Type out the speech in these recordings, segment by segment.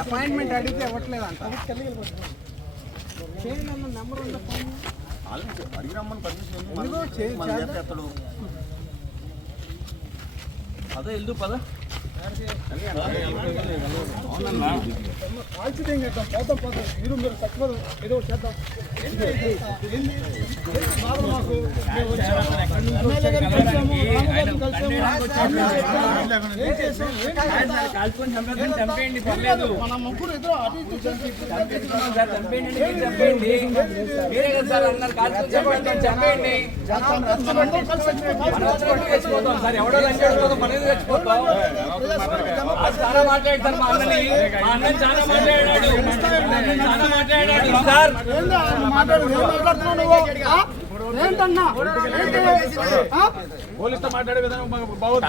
Appointment అడిగితే ఇవ్వట్లేదంట. చేయండి అన్న నెంబర్ ఉందా ఫోన్? పర్మిషన్ ఎత్తడు అదే వెళ్దు పద. కాల్చిదేం చేద్దాం పోతాం పోతాం మీరు మీరు తక్కువ ఏదో చేద్దాం మాకు? మన ముగ్గురు ఇద్దరు అటు ఇటు కదా చచ్చిపోతాం. సార్ ఎవడో లంచ్ చచ్చిపోతాం మనం ఎందుకు చచ్చిపోతాం చాలా మాట్లాడతారు మా అన్నని మా అన్నని చాలా మాట్లాడాడు చాలా మాట్లాడాడు సార్? ఏంటన్నా? పోలీసుతో మాట్లాడే విధానం బాగుంది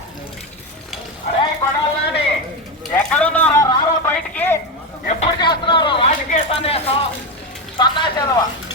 打大架了吧？